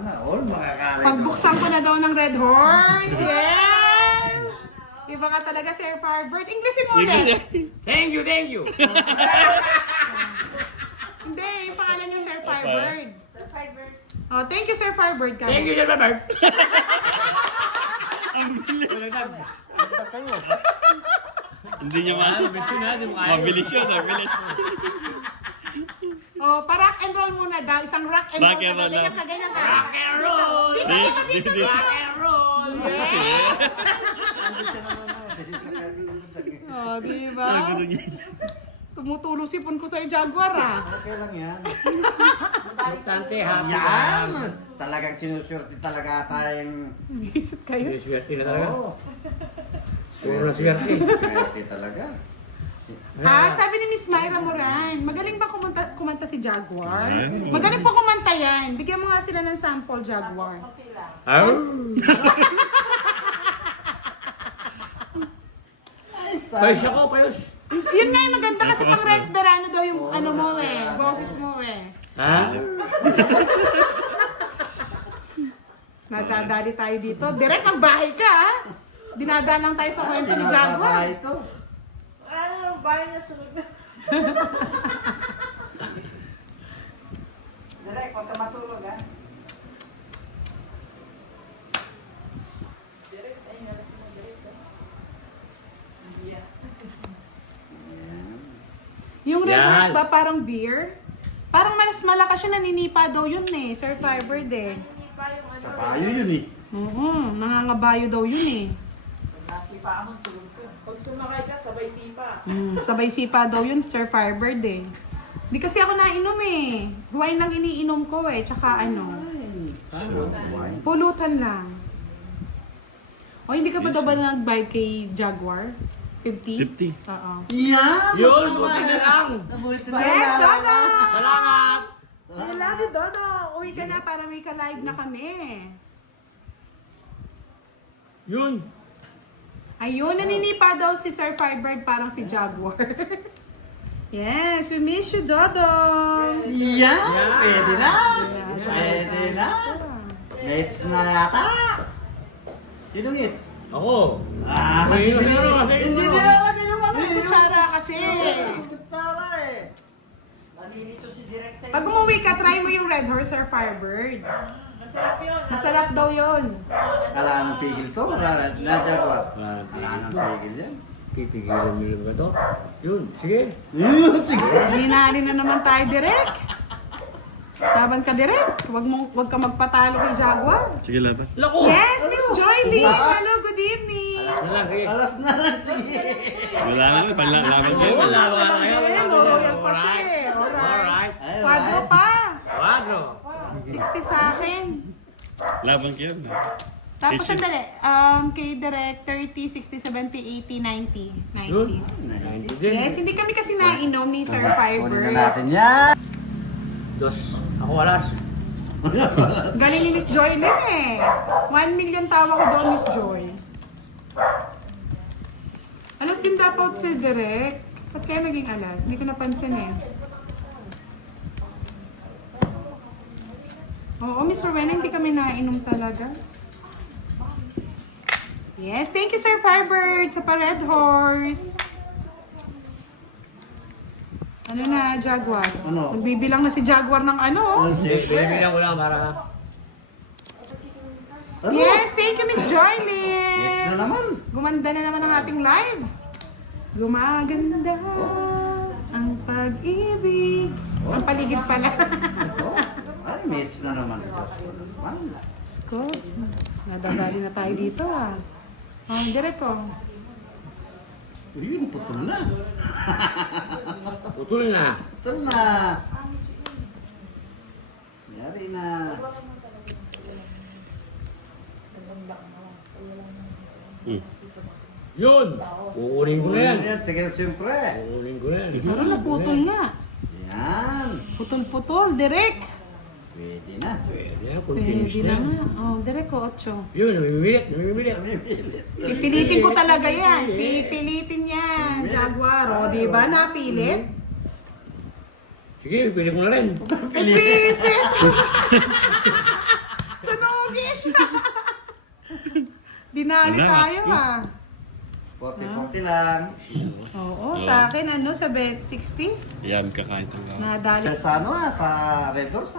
Sana all makakain. Pagbuksan ko na daw ng Red Horse. Yes! Iba ka talaga, Sir Farbert. Englishin mo ulit. Thank you, thank you. Hindi, yung pangalan niya, Sir Farbert. Oh, thank you, Sir Farbert. Thank you, Sir Robert. Hindi niya mabilis yun, mabilis. Oh, pa-rock and roll muna daw. Isang rock and roll. Rock and roll Ganyan daw. ka, ganyan ka. Rock and roll. Dito, dito, dito, dito. Rock and roll. Yes! Hindi siya nanonood. Hindi siya nanonood. Oh, di ba? Tumutulo sipon ko sa Jaguar, ah. Okay lang yan. Importante, happy. Yan! Talagang sinuswerte talaga tayong... Visit kayo. Swerte na talaga. Oo. Puro swerte. Swerte talaga. Ah, sabi ni Miss Myra Moran, magaling ba kumanta si Jaguar? Magaling pa kumanta yan. Bigyan mo nga sila ng sample, Jaguar. Payos ako, payos. Yun nga yung maganda kasi pang Resberano daw yung ano mo eh, boses mo eh. Ha? Nadadali tayo dito. Direk, magbahay ka ha. Dinadaan lang tayo sa kwento ni Jaguar. Ito. Ano, bahay na sunod na. Direk, huwag ka matulog ha. Direk, ayun na si Direk. Yeah. Yung Red Yan. Horse ba parang beer? Parang mas malakas yun, naninipa daw yun eh, Sir Firebird eh. Sa payo yun eh. Oo, nangangabayo daw yun eh. Nasipa mo, tulog ka. Pag sumakay ka, sabay sipa. Sabay sipa daw yun, Sir Firebird eh. Di kasi ako nainom eh. Wine lang iniinom ko eh, tsaka ano, pulutan lang. O hindi ka pa daw ba nag-buy kay Jaguar? 50? 50. Oo. Yan! Yun, buti na lang. Nabuti na Yes, lang. Dodo! Salamat. I love you, Dodo. Uwi ka na para may ka-live na kami. Yun. Ayun, naninipa daw si Sir Firebird parang si Jaguar. Yes, we miss you, Dodo. Yan! Pwede na! Yan. Pwede na! Let's na yata! Sinong hits? Ako. Ah, Uy, hindi ano, kasi hindi ano? nilalagay yung ano. Yung kutsara kasi. Kutsara eh. Nalilito si Direk sa'yo. Pag umuwi ka, try mo yung Red Horse or Firebird. Masarap yun. Masarap daw yun. Wala nang pigil to. Wala na Jaguar. Wala Wala nang pigil yan. Pipigilan nyo ba ito? Yun, sige. Yun, sige. Hinali na naman tayo, Direk. Laban ka, Direk. Wag ka magpatalo kay Jaguar. Sige, laban. Lako! Yes, Miss Joylyn. Bukas. Hello, good evening. Alas na lang, sige. Alas na lang, sige. Wala na, laban kayo. Oo, Wala, nasa wala lang kayo, yun. wala No, kayo. royal pa siya eh. Alright. Alright. Quadro pa. Quadro. 60 sa akin. Laban kayo. Tapos Issue. sandali, kay Direk, 30, 60, 70, 80, 90. Yun. 90. 90 din. Yes, hindi kami kasi nainom ni Sir Kunin na Firebird. natin yan. Dos. Ako alas. Galing ni Miss Joy din eh. 1 million tawa ko doon, Miss Joy. Alas din dapat si Direk. Ba't kaya naging alas? Hindi ko napansin eh. Oo, Miss Rowena, hindi kami nainom talaga. Yes, thank you Sir Firebird sa pa-Red Horse. Ano na, Jaguar? Ano? Nagbibilang na si Jaguar ng ano? Ano, sige. Binibilang ko lang para... Ano? Yes, thank you Miss Next Joylyn. na naman. Gumanda na naman ang ating live. Gumaganda ang pag-ibig. Ang paligid pala. Oh, ay, mates na naman. Sko, nadadali na tayo dito ah. Oh, direct ko. Uy, putol na. Putol na. Putol na. Yari na. Yun. Kukunin ko na yan. Sige, siyempre. Kukunin ko na yan. Parang naputol nga. Yan. Putol-putol, direct. Pwede na. Pwede na, continuous Pwede na. na nga. Oh, direct ko, 8. Yun, namimilit, namimilit. Pipilitin ko talaga yan. Pipilitin yan, Jaguar. O, di ba? Napilit? Sige, pili ko na rin. Visit! Tinali Wala, tayo sige. ah. 40-40 lang. Oo, sa akin ano, sa bet 60. Yan, kakain ito lang. Nadali. Sa ano sa Red Doors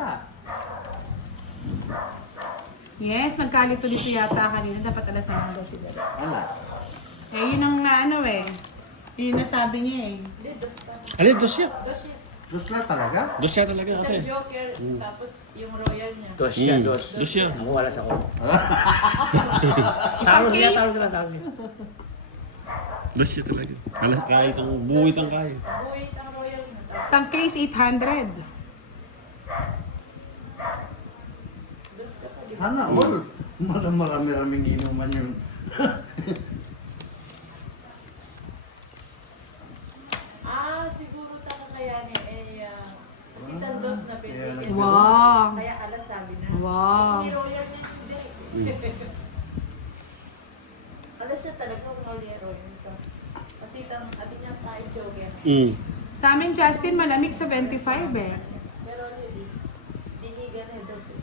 Yes, nagkalito dito yata kanina. Dapat alas na daw si Dali. Ala. Eh, yun ang naano eh. Yun yung nasabi niya eh. Alin, dos siya. Diyos lang talaga. Dos siya talaga Sa kasi. Joker, tapos yung royal niya. Dos siya, dos. Dos siya. Ako, alas ako. Isang Tawag niya, case. tawag niya. Dos siya talaga. Alas, kaya itong buhay itong kaya. Buhay ang royal niya. Tapos Isang case 800. Sana all. Marami-raming inuman yun. siguro kakayanin kasi tandos na pinigyan. Wow. Kaya alas sabi na. Wow. Yung royal niya hindi. Alas siya talaga kung royal ito. Kasi itang atin niya tayo Joker. Sa amin, Justin, malamig sa 25 eh. Pero hindi. Dinigan na dos eh.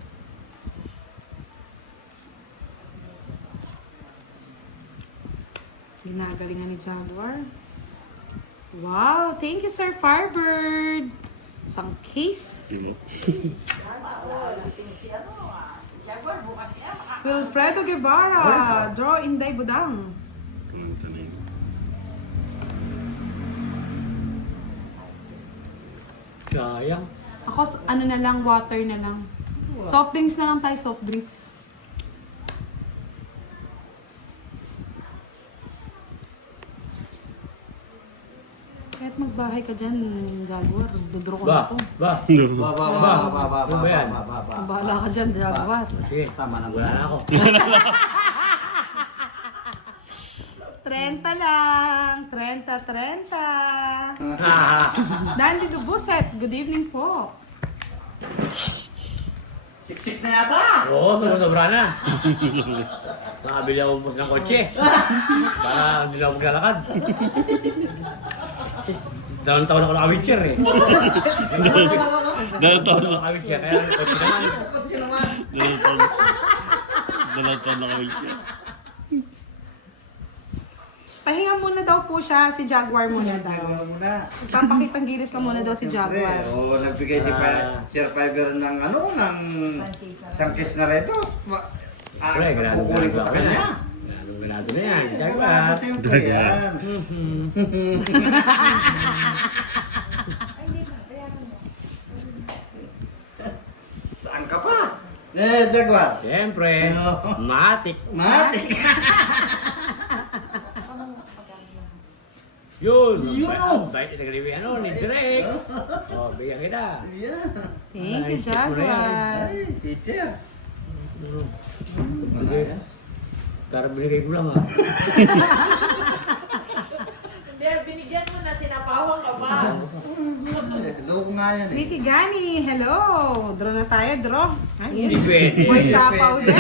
Ginagalingan ni Jaguar. Wow, thank you, Sir Firebird. Isang case. Di ba? Wilfredo Guevara. Draw Inday Budang. Kumanta na yun. Sayang. Ako, ano na lang, water na lang. Soft drinks na lang tayo, soft drinks. Kahit magbahay ka dyan, Jaguar, dudro ko na Ba, to. ba. Ano ba yan? Bahala ka dyan, Jaguar. Sige, Tama na wala na ako. 30 lang. 30. Dandy Dubuset, good evening po. Siksik na yata. Oo, sobra na. Nakabili ako bus ng kotse. Para hindi na ako maglalakad. Dalawang taon ako naka-wheelchair eh. Dalawang taon na. Naka-wheelchair, kaya ang kotse naman. Dalawang taon. Dalawang taon na ka-wheelchair. Pahinga muna daw po siya, si Jaguar muna daw. Tagal muna. Papakitang gilis lang muna daw si Jaguar. Oo, nagbigay si Sir Fiber ng ano, ng sangkis na Red Doors. Pre, ganado Kukunin ko sa kanya. Ganado na yan. Jaguar. Yan. Saan ka pa? Jaguar. Siyempre, matik. Matik. Yun! Yun! Bait na galiwi ano, ni Drake. Oh, bigyan kita. Yan. Thank you, Jaguar. Ay, teacher. Bigay. Para binigay ko lang ah. Hindi, binigyan mo na, sinapawang ka pa. Loko nga yan eh. Ricky Gani, hello. Draw na tayo, draw. Hindi pwede. Boy sapaw din.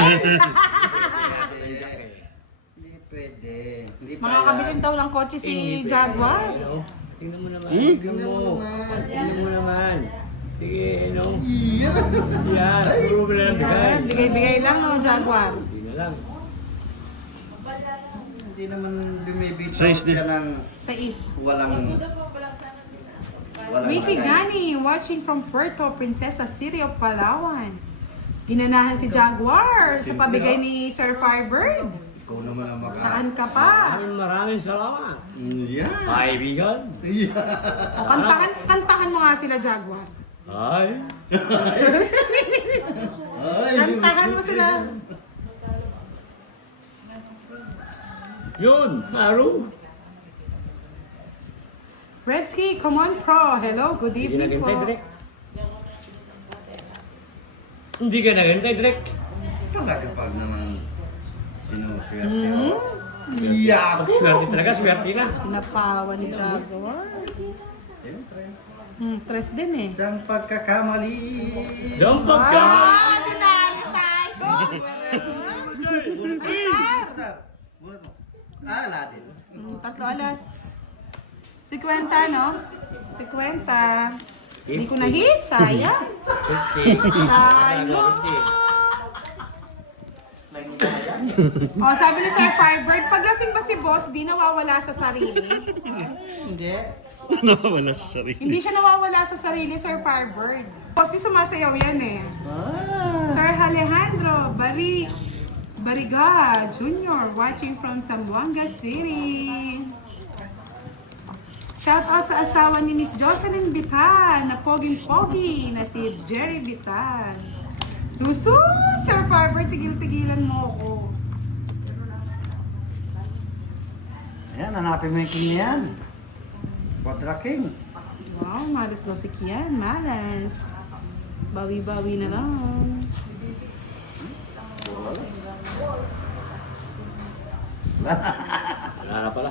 Hindi pwede. Hindi pa Makakabilin daw ng kotse si Jaguar. Ano? Tingnan mo naman. Hmm? Tingnan mo. Tingnan mo naman. Sige, ano? Iya. Yan, puro mo na lang bigay. Ayan, bigay-bigay lang no, Jaguar. Hindi na lang. Hindi naman bumibitaw Size din. ka ng Sa is. walang Ricky lagay. Gani, watching from Puerto Princesa City of Palawan. Ginanahan si Jaguar sa pabigay ni Sir Firebird. Ikaw naman ang maka... Saan ka pa? Maraming salamat. Yan. Kaibigan. O, kantahan mo nga sila, Jaguar. Ay. Ay, Kantahan mo sila. Yun, Haru. Redsky, come on pro. Hello, good Hindi ka evening po. naghintay, Drake. Hindi ka naghintay, Drake. talaga pag naman sinuswerte Mhm. ko. Iyak. Pag swerte talaga, swerte na. Sinapawan ni Jaguar. Tres din eh. Isang pagkakamali. Dampag ka. Ah, dinali tayo! Basta! Aladdin. 3 alas. 50, no? 50. Hindi ko na-hit, sayang. 50. Sayang. Lagi na yan. Oh, sabi ni Sir Firebird, pag lasing ba si boss, di nawawala sa sarili? Hindi. Nawawala sa sarili. Hindi siya nawawala sa sarili, Sir Firebird. Boss, di sumasayaw yan eh. Ah. Sir Alejandro Bariga Jr. watching from Zamboanga City. Shout out sa asawa ni Miss Jocelyn Vital na poging-pogi na si Jerry Vital. Luso, Sir Firebird, tigil-tigilan mo ako. Ayan, hanapin mo yung king niya yan. Quadra king. Wow, malas daw si Kian, malas. Bawi-bawi na lang. Wala na pala.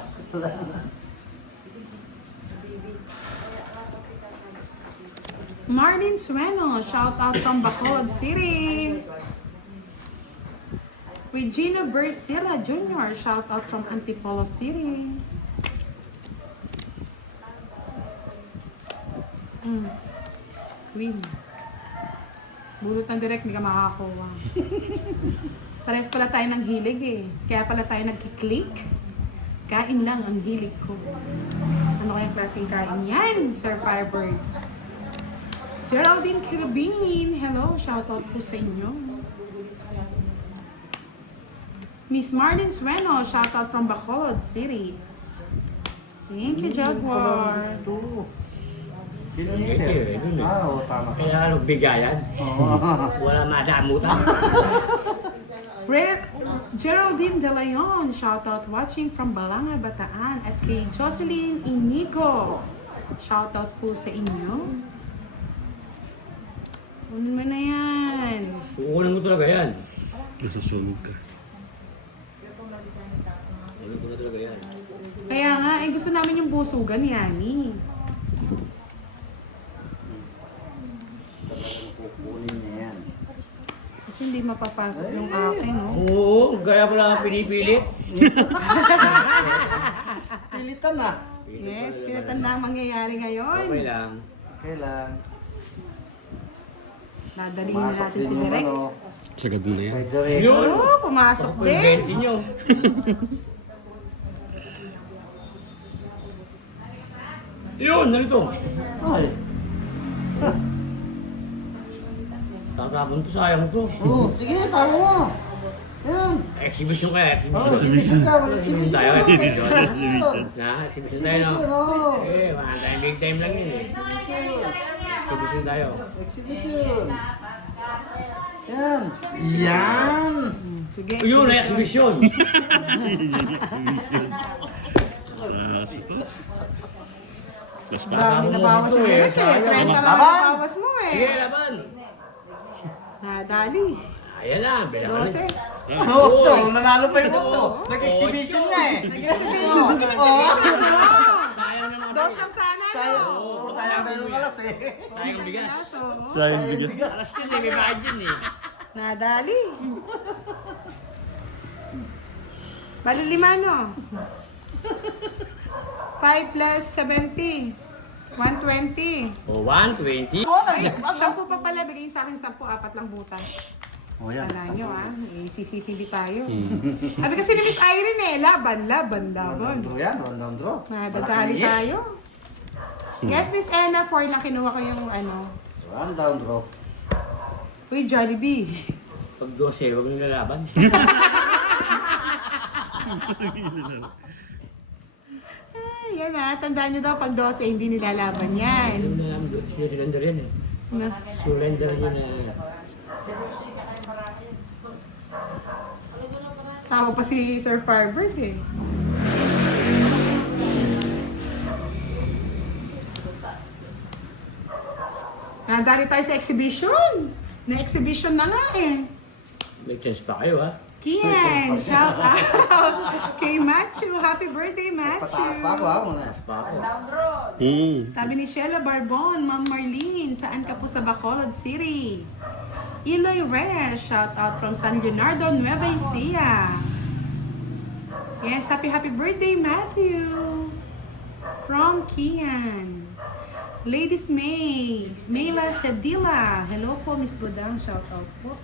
Marvin Sueno, shout out from Bacolod City. Regina Bersila Jr., shout out from Antipolo City. Win. Bulot ng direct, hindi ka makakakuha. Parehas pala tayo ng hilig eh. Kaya pala tayo nagkiklik. Kain lang ang hilig ko. Ano kayang klaseng kain yan, Sir Firebird? Geraldine Kirabin, hello, shoutout po sa inyo. Miss Marlene Sueno, shoutout from Bacolod City. Thank you, Jaguar. Sino Thank niya? you, yun eh. Ah, oo, tama ka. Kaya ano, bigayan. Oo. Wala madamutan. Geraldine De Leon, shoutout watching from Balanga, Bataan. At kay Jocelyn Inigo, shoutout po sa inyo. Kunin mo na yan. Kukunin mo talaga yan. Nasusunog ka. Kukunin mo na talaga yan. Kaya nga, eh, gusto namin yung busugan, Yani. Talagang kukunin niya yan. Kasi hindi mapapasok yung akin, no? Oo, gaya pala ang pinipilit. Pilitan na. Yes, pinatan na ang mangyayari ngayon. Okay lang. Okay lang. Dadalhin na Pumasok natin din si yung Direk. ano, Sagad mo na yan. kay Direk. Yun! Oh, pumasok din. Pag-20 nyo. Yun, narito. Ay. Tatapon to, sayang to. Oo, sige, tama mo. Yan. Exhibition kaya, Oh, exhibition. exhibition ka, exhibition. Tayo, exhibition. Exhibition. Na, exhibition tayo, no? Exhibition, oo. Eh, wala tayong big time lang yun eh. Exhibition tayo. Exhibition. Yan. Yan. Sige. Yun, ay exhibition. Taas ito. Tapos pa. Dami na bawas mo Direk eh. 30 lang Laban. na bawas mo Sige, eh. laban. Nadali. Ayan na, bilangan 12. Otso, nanalo pa yung Otso. Nag-exhibition nga eh. Nag-exhibition. Ba't nag-exhibition mo? Sayang naman. Dos lang sana, no? Oo, sayang tayo ng alas eh. Sayang ang bigas. Kaso, Sayang bigyan. Alas din eh, may bayad yun eh. nadali. Bali 5, no? 5 plus 70. 120. O, 120. Ay, 10 pa pala. Bigay sa akin 10. 4 lang butas. Oh, yan. Wala nyo ah. CCTV tayo. Sabi kasi ni Miss Irene eh. Laban, laban, laban. One down draw yan, one down draw. Nadadali Malaking hit. tayo. Yes, Miss Anna. 4 lang kinuha ko yung ano. One down draw. Uy, Jollibee. Pag 12, huwag nyo lalaban. Ay, yan ah. Tandaan nyo daw pag 12 hindi nilalaban yan. Ayun na lang, surrender yan eh. Na. Surrender yun na. Tao pa si Sir Firebird eh. Nadali tayo sa exhibition. Na-exhibition na nga eh. May chance pa kayo ha. Kian, shout out kay Matthew. Happy birthday, Pataas pa ako Matthew. ha, muna. Chance pa ako. Sabi ni Sheila Barbon, Ma'am Marlene, saan ka po sa Bacolod City? Eloy Reyes, shout out from San Leonardo, Nueva Ecija. Yes, happy birthday, Matthew. From Kian. Ladies May, Mayla Sedila. Hello po, Miss Budang, shout out po.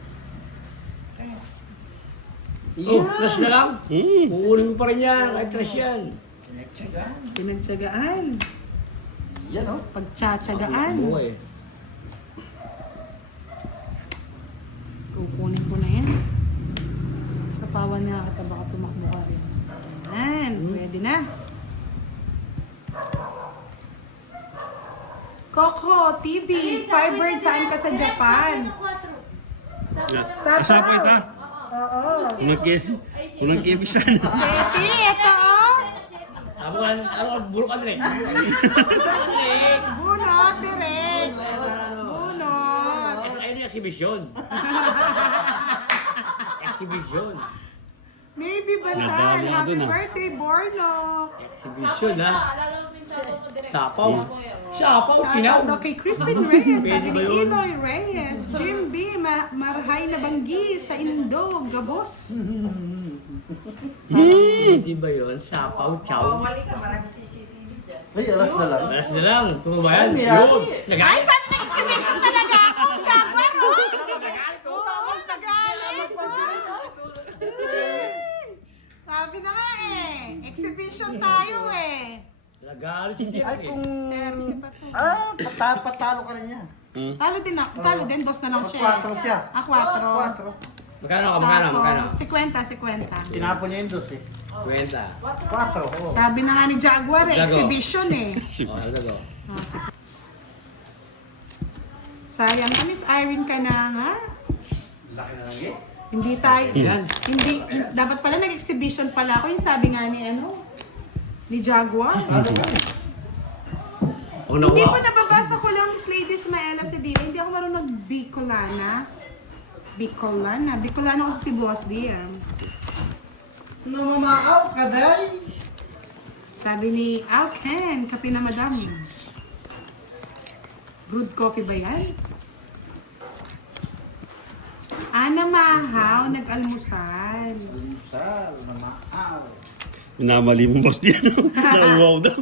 Yes. Oh, trash na lang. Hmm. Kukunin mo pa rin yan, kahit trash yan. Pinagtsagaan. Pinagtsagaan. Yan o. Pagtsatsagaan. Buhay. Kukunin ko na yan. Sa pawan na kita, baka tumakbo ka rin. Ayan, pwede na. Coco, TV, Firebird, saan ka sa Japan? Asa pa ita? Oo. Kung nag-ibig sana. Seti, ito oh. Bulok ka direct. Direct. Bunot, direct. Bunot. Ayun yung exhibition. Exhibition. Maybe Bantan, Nadama happy dun, ah. birthday, Borlok. Exhibition ha. Alala mo minsan ako direct. Sapaw. Sapaw, kinaw. Shoutout daw kay Crispin Reyes, Pwede sabi ba ni yun? Eloy Reyes, Jim B, Marhay na Banggi sa Indog, Gabos. Hindi ba yun? Sapaw, chow. Ay, alas na lang. Malas na lang. Tumo ba yan? Ay, Yun. Ay, Nagalit. saan nag-exhibition talaga ako? Jaguar, oh! Oo, nagalit ko. Sabi na nga eh, exhibition tayo eh. Nagalit si Jeff Ay, eh. kung... 30 pa to. Patalo ka rin yan. Talo din ako, talo din, dos na lang siya. 4 siya. Ah, 4. 4. Magkano ka? Magkano? 50. Tinapon niya yung dos eh. Kwenta. 4, oo. Sabi na nga ni Jaguar eh, Jago. exhibition eh. Oh, ano daw? Oh, sige. Sayang ka, Miss Irene ka na nga. Laki na lang eh. Hindi tayo, Yan. dapat pala nag-exhibition pala ako, yung sabi nga ni ni Jaguar. Ang Hindi nakuha. pa nababasa ko lang, Miss Lady Ismaela Sedira. Hindi ako marunong Bicolana. Bicolana kasi si Boss D. Namamaaw ka, day. Sabi ni Alken, kape na madam. Brewed coffee ba yan? Ana Mahaw, nag-almusal. Sal, namaaw. Minamali mo boss diyan. Nauwaw daw.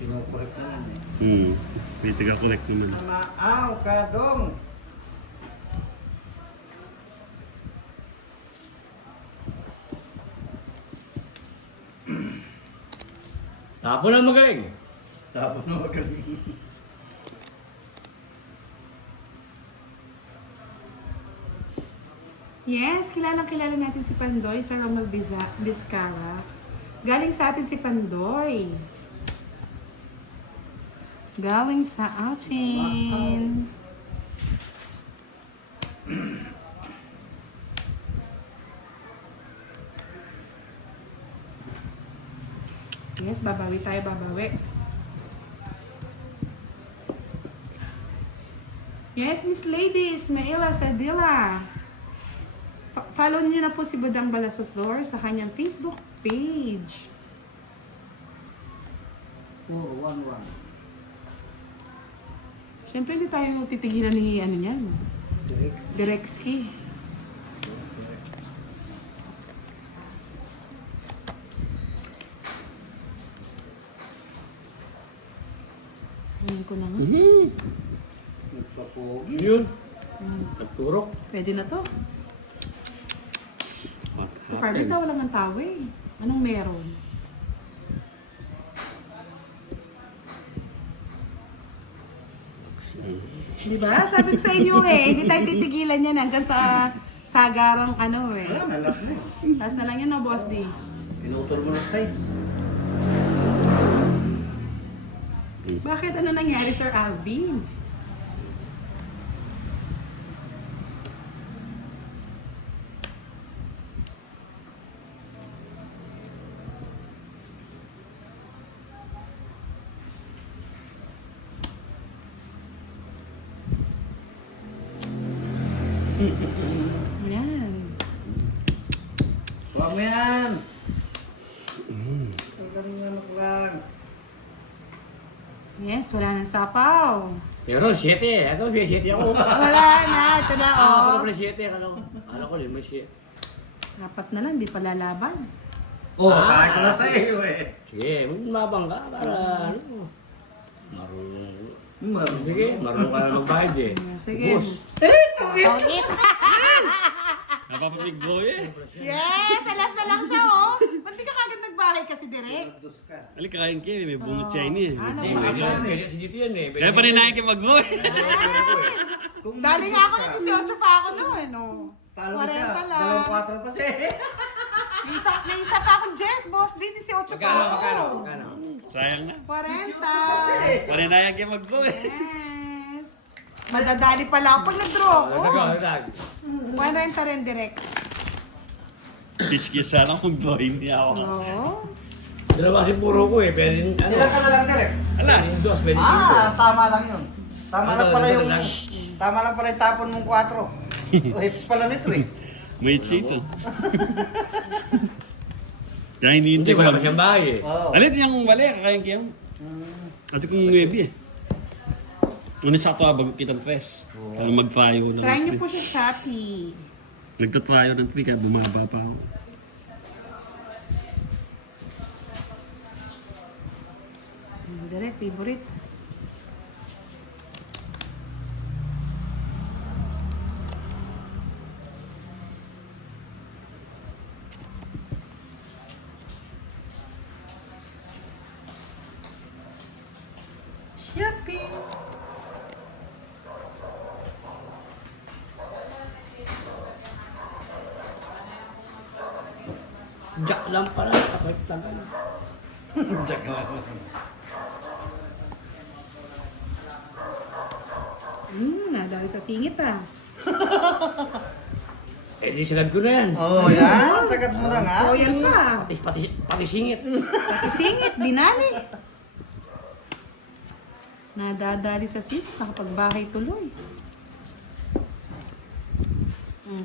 Pinukorek na lang eh. May taga-collect naman. Namaaw ka, dong. Tapon ang magaling. Tapos na magaling. Yes, kilala natin si Pandoy, Sir Ronald Vizcara. Galing sa atin si Pandoy. Galing sa atin. Yes, babawi tayo, babawi. Yes, Miss Ladies, Maela Sadila. Follow niyo na po si Budang Balasasdor sa kanyang Facebook page. 411. Siyempre, hindi tayo titigilan ni ano niyan. Direxki. Ayan ko na nga. Nagpapogi. Yun. Nagturok. Pwede na to. Sa Carmen, tawa lang ang tawa eh. Anong meron? Diba? Sabi ko sa inyo eh, hindi tayo titigilan yan hanggang sa sagarang ano eh. Wala na, last na eh. Tapos na lang yan no, Boss D. Pinutol mo na size. Bakit ano nangyari, Sir Alvin? Yan. Huwag mo yan. Ang galing ano ko lang. Yes, wala nang sapaw. Pero 7. Ito, 7 ako. Wala na, ito na Ako oh. pala 7. Akala ko 5. Dapat na lang, di pa lalaban. Oh, sabi ko na sa iyo eh. Sige, mabang ka para ano. Marunong. Sige, marunong ka na magbayad eh. Sige. Ubus. Tugit. Napapabig boy eh. Yes, alas na lang siya, oh. Ba't di ka kagad nagbahay kasi direct? Dos ka. Alin kakain kayo, may bunot siya ini eh. Hindi, pwede yan eh. Si Dito yan eh. Kaya pa rin kayo mag-boy. Dali nga ako ng 18 pa ako noon, oh. Talo ka siya. 40 lang. 2-4 pa siya. May isa pa akong Jess, boss. Di 18 pa ako. Magkano? Sayang na. 40. Pa rin kayo mag-boy. Yes. Madadali pala ako pag nag-draw ako. Dag. 40 rin direct. Kiss-kiss sana mag-boy, hindi ako. Oo. Dalawa kasi puro ko eh. Pwede ano. Ilan ka na lang direct? Alas. Dos, pwede Tama lang yun. Tama Ano, lang pala ano yung... lang? Tama lang pala yung tapon mong 4. Hips pala nito eh. May chito. Kaya hindi Hindi, wala pa siyang bahay eh. Oo. Alin yung wali, kakain kayo. At kung nuebi eh. Ngunit sakto bago kitang tres. Kaya mag-tryo ng Try niyo tree. po siya Shopee. Nagtatryo ng tree kaya bumaba pa ako. Direct, favorite. Shopee. Jack lang pala. Kapag lang. Jack lang. Nadali sa singit ah. Eh di sagad ko na yan. Oh, yan. Sagat mo na nga. Royal ka. Pati singit. Pati singit, dinali. Nadadali sa singit, nakapagbahay tuloy.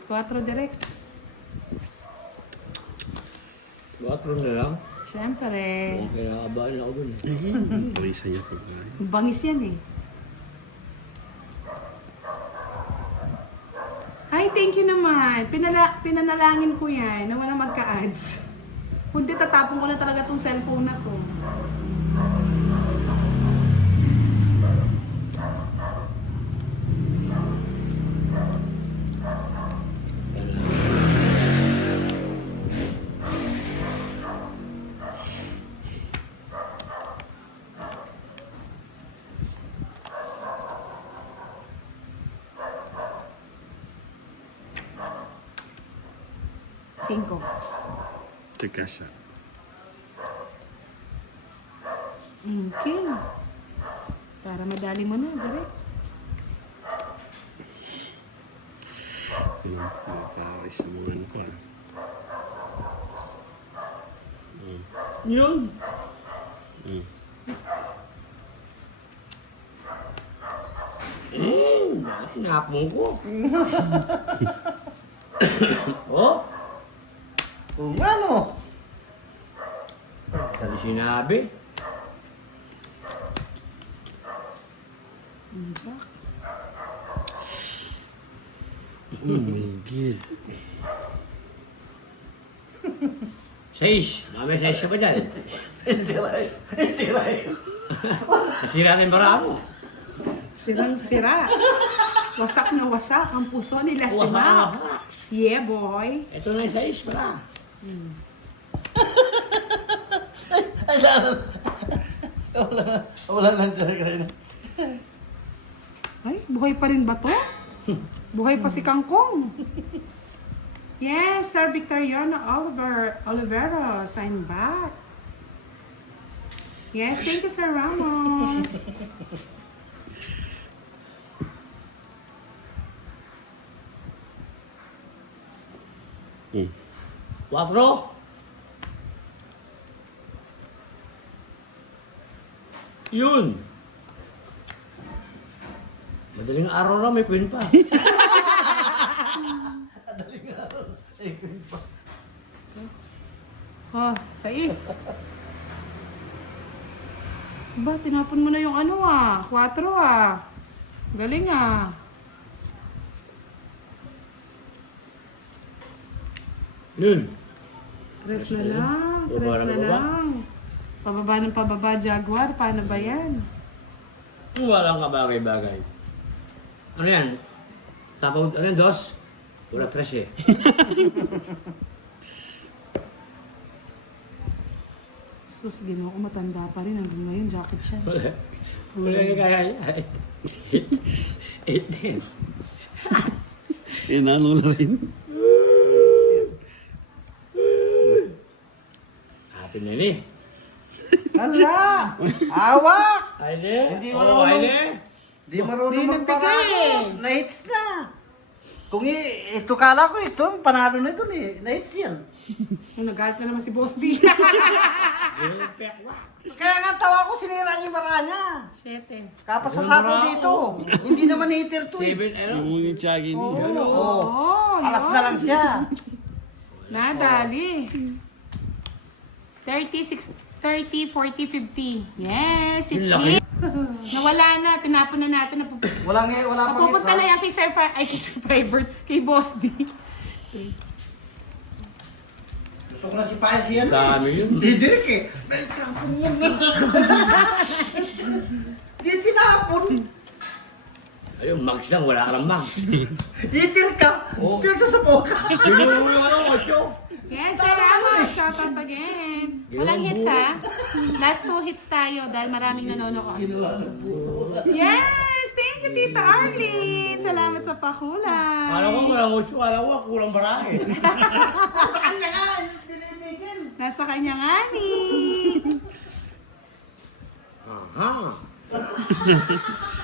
4 direct. 4 na lang. Siyempre. Kaya abaan ako dun. Tuloy sa'yo pag Bangis yan eh. Ay, thank you naman. Pinanalangin ko yan na wala magka-ads. Kundi tatapon ko na talaga tong cellphone na to. Cinco. Tikasa. Okay. Para madali mo na, direct. Nakakawis sa mga ano ko ah. Yun. Napong ko. Oh? Oo nga no. Kasi sinabi. Jack. Oh my God. 6. Mamaya 6 siya pa dyan. Siray. Siray. Nasira natin para ako. Sirang-sira. Wasak na wasak ang puso ni Lastima. Yeah, boy. Ito na yung 6 para. Wala lang talaga. Ay, buhay pa rin ba to? Buhay pa si Kangkong. Yes, Sir Victoriano Oliveros, I'm back. Yes, thank you, Sir Ramos. Hmm. 4. Yun. Madaling araw na may queen pa. Oh, 6. Ba, tinapon mo na yung ano 4 Galing Yun. Tres na lang, Baba tres na na baba. lang. Pababa ng pababa, Jaguar, paano ba yan? Walang kabagay-bagay. Ano yan? Sabaw, ano yan, dos? Wala tres eh. Sus, Ginoo ko matanda pa rin. Hanggang ngayon, jacket siya. Wala. Wala yung kaya niya. 18. Inano na rin. Happy na ni. Ala! Awak! Ay, ne? Hindi Oo, marunong. ay, ne? Di marunong Di magparagos. Na-hits na. Kung ito kala ko ito, panalo na ito eh. Na-hits yan. Nagalit na naman si Boss D. Ganun yung pekwa. Kaya nga tawa ko, sinira niyo yung bara niya. Siyete. Kapat sa sapo dito. Hindi naman hater to eh. 7, ano? Yung Chagi niya. Oo. Oh, Alas yun. na lang siya. Nadali. 30, 40, 50. Yes, it's Yung laki. it. Nawala na, tinapon na natin. Wala pang Napupunta na yan kay Sir Firebird, kay Boss D. Gusto ko na si Pies yan. Dami yun. Si Derek eh. May tapon yan eh. Di tinapon. Ayun, mags lang. Wala ka lang mags. Hater ka. Oo. Pinagsasapaw ka. Ginawa mo yung ano, Ocho. Yes, Sir Ramos, shout out again. Walang hits ha. Last 2 hits tayo dahil maraming nanonood. Yes, thank you Tita Arlene. Salamat sa pakulay. Kala ko walang Ocho. Kala ko kulang barahe. Sa kanya nga. Pinibigin. Nasa kanya nga ni. Aha.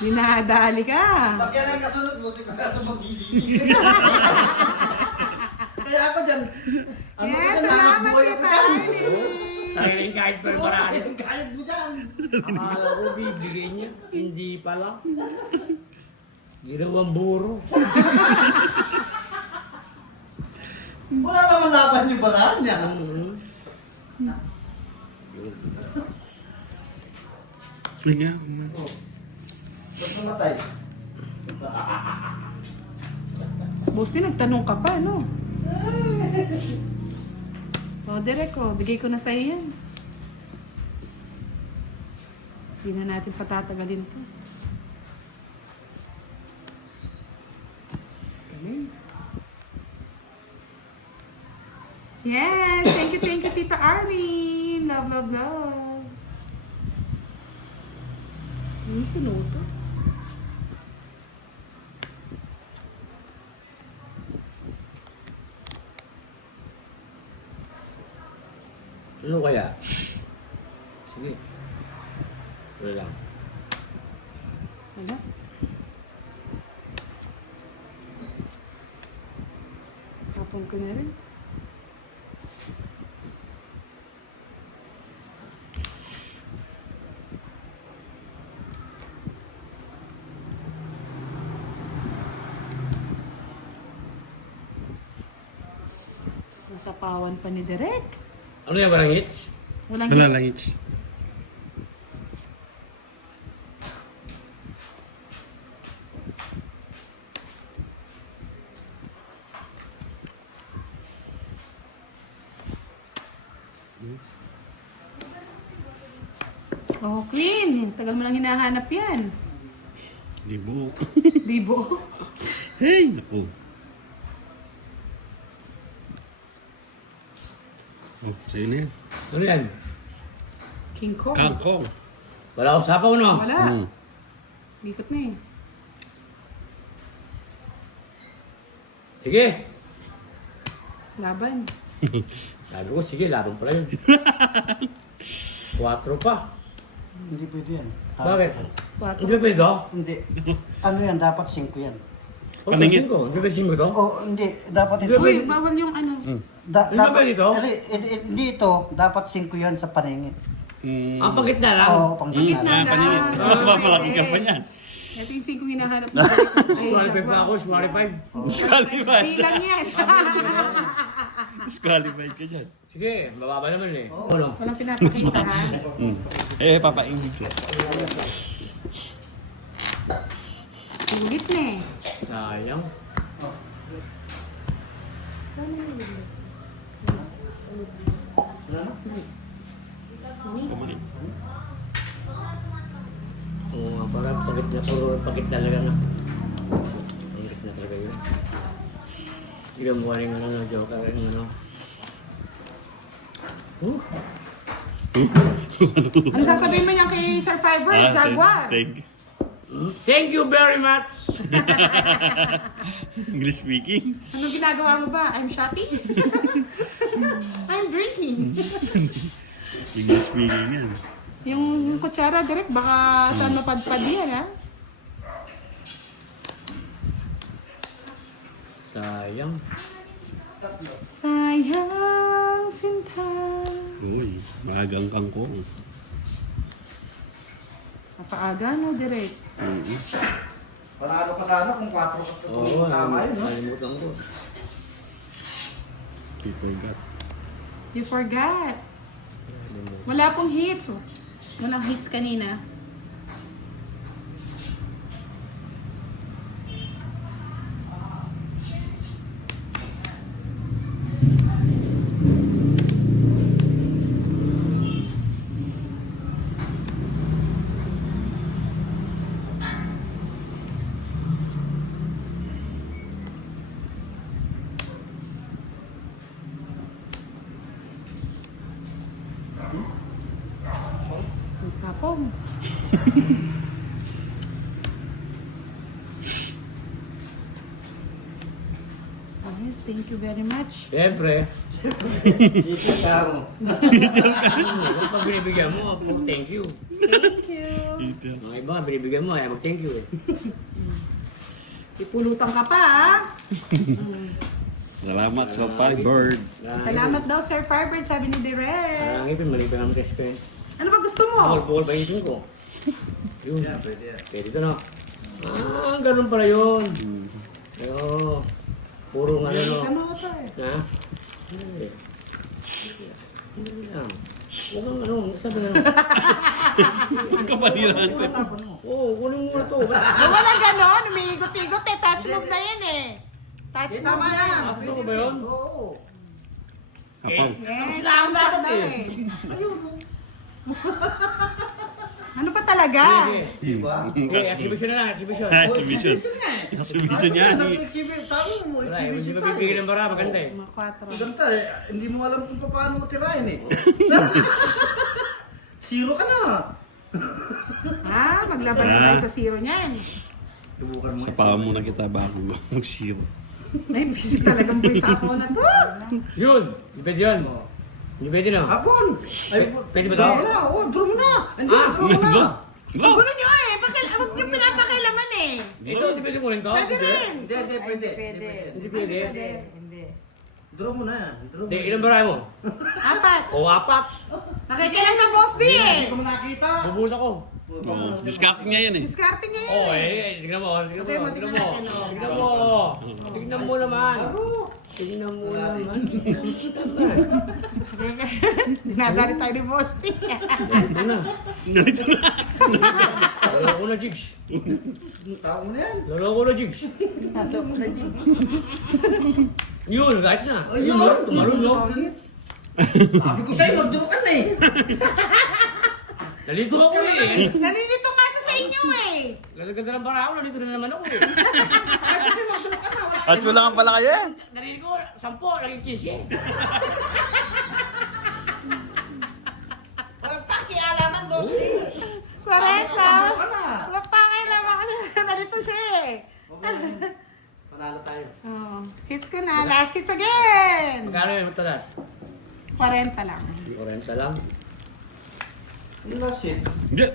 Dinadali ka. Pag yan ang kasunod mo, sigurado magiging. Kaya ako dyan. Yes, salamat Tita Arlene. Sariling kahit pa yung barahe. Kahit mo dyan. Akala ko bibigyan niya. Hindi pala. Ginawang buro. Wala naman laban yung barahan niya. Ay nga. Ba't namatay? Boss din, nagtanong ka pa, no? O, direct ko. Bigay ko na sa'yo yan. Hindi na natin patatagalin to. Galing. Yes! Thank you, Tita Arlene! Love, love, love! Pinuto. Ano kaya? Sige. Wala lang. Wala. Tapon ko na rin. Nasapawan pa ni Derek. Ano yan, parang hits? Walang Wala hits. lang hits. Oh, Queen. Tagal mo lang hinahanap yan. Libo. Dibo. Hey, naku. Oh, sa'yo na yan. Ano yan? King Kong. Kangkong. Wala akong sapaw, no? Wala. Hmm. Likot na eh. Sige. Laban. Sabi ko, sige, laban pala yun. 4 pa. Hindi pwede yan. Bakit? Quatro. Hindi ba pwede? Hindi. Ano yan? Dapat 5 yan. Paningit. Hindi ba 5 to? Oh, hindi. Dapat ito. Uy, bawal yung ano. Hindi ba pwede ito? Hindi ito. Dapat 5 yan sa paningit. Mm. Ang pagkit na lang. Oo, pang Pangit na. Ah, paningit. Ah, Mapalaki ka pwede. pa niyan. Ito yung 5 hinahanap mo. Squalified pa ako, squalified. Disqualified. Di lang yan. Disqualified ka dyan. Sige, mababa naman eh. Ano? Walang pinapakita ha. Mm. Eh, papaingig ko. Sulit na eh. Sayang. Kumain. Oo nga, parang pakit na, puro pakit talaga na. Pakit na talaga yun. Bigyan mo ka rin ano, joker rin ano. Ano sasabihin mo yan kay Sir Fiber, Jaguar? Thank you. Thank you very much! English speaking. Anong ginagawa mo ba? I'm shopping? I'm drinking. English speaking yan. Yung kutsara, direct, baka saan mapadpad yan, ha? Sayang. Sayang sinta. Uy, maagang kangkong. Napaaga, no, direct? Panalo ka sana kung 4 ka Oo, tama yun, no? nalimutan ko. You forgot. You forgot. Wala pong hits. Oh. Walang hits kanina. Ang sapong. Oh, yes, thank you very much. Siyempre, Ikot lang. kung binibigyan mo, thank you. Thank you. Ito. Mga iba, binibigyan mo, ay mag-thank you eh. Ipulutan ka pa, ha? Salamat sa Firebird. Salamat daw, Sir Firebird, sabi ni Direk. Parang ngipin, mali pa naman kasi pen. Ano ba gusto mo? Bukol-bukol pa yung ko. Yun. Yeah, pwede yan. Pwede ito no? Ah, ganun pala yun. Pero, puro nga ano. Ano ka pa eh? Ha? Hindi. Hindi lang. Huwag kang ano, sabi na. Ang kapaliran. Oo, kunin mo na to. Wala ganon, umiigot-igot eh. Touch move na yan eh. Touch Eh, move tama na. yan. Gusto mo ba yun? Oo. Apang. Yes, Sila ang thumbs up dapat daw eh. Ano pa talaga? Sige. Diba? Okay, exhibition na lang, exhibition. Exhibition. nga eh. Exhibition yan. Nag-exhibit. Tama mo, Wala, eh, hindi exhibition mabibigil ng bara, maganda eh. Mga 4. Ganda eh. Hindi mo alam kung paano mo tirahin eh. Zero ka na. Ha? Maglaban na tayo sa zero niyan. Subukan mo. Sa paa muna kita bago mag-zero. May busy talagang boy sa ako na to. Yun! Hindi pwede yun. Hindi pwede na. Hapon. Pwede ba to? Draw mo na. Oh, draw mo na. Hindi, draw mo na. Ang gulo niyo eh. Huwag niyo pinapakailaman eh. Ito, hindi pwede mo rin to? Pwede rin. Hindi, pwede. Hindi pwede. Draw mo na. Draw mo. Hindi, ilang baray mo? 4. O, apat. Nakikilang ng boss di eh. Hindi ko nakita. Bubulta ko. Oh, discarding nga yan eh. Discarte niya Oo, eh. tignan mo, tignan Okay, mo, mo, tignan tignan mo. natin, oh. Tignan mo. Tignan mo naman. Tignan mo naman. Tignan mo naman. Dinadari tayo ni boss di. Ito na. Lolo ko na, Jigs. Tao mo na yan. Lolo ko na, Jigs. Yun, kahit na. Ayun. Tumalun, no? Sabi ko sa'yo, mag-draw ka na eh. Nalito ako eh. Nalilito nga siya sa inyo eh. Lalaganda ng bara ako, nalito na naman ako eh. At wala kang pala kayo eh. Narinig ko, 10, naging 15. Walang pakialaman, boss. 40. Wala pa kailangan kasi nalito siya eh. Panalo tayo. Oh, hits ka na. Last hits again. Magkano yung matalas? 40 lang. 40 lang. Ano na shit? Hindi.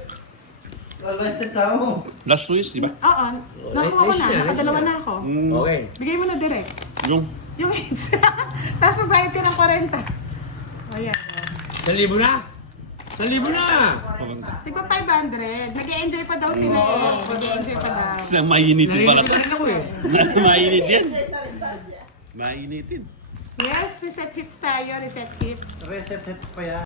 Last set sa mo. Last twist, di ba? Oo. Nakuha ko na. Nakadalawa na ako. Okay. Bigay mo na direct. Yung. Yung hits. Tapos magbayad ka ng 40. O yan. 1,000 na? 1,000 na! Tigpa 500. Nag-enjoy pa daw sila eh. Nag-enjoy pa daw. Kasi mainitin pala. Narinig ko rin ako eh. Mainit yan. Mainitin. Yes, reset hits tayo. Reset hits. Reset pa yan.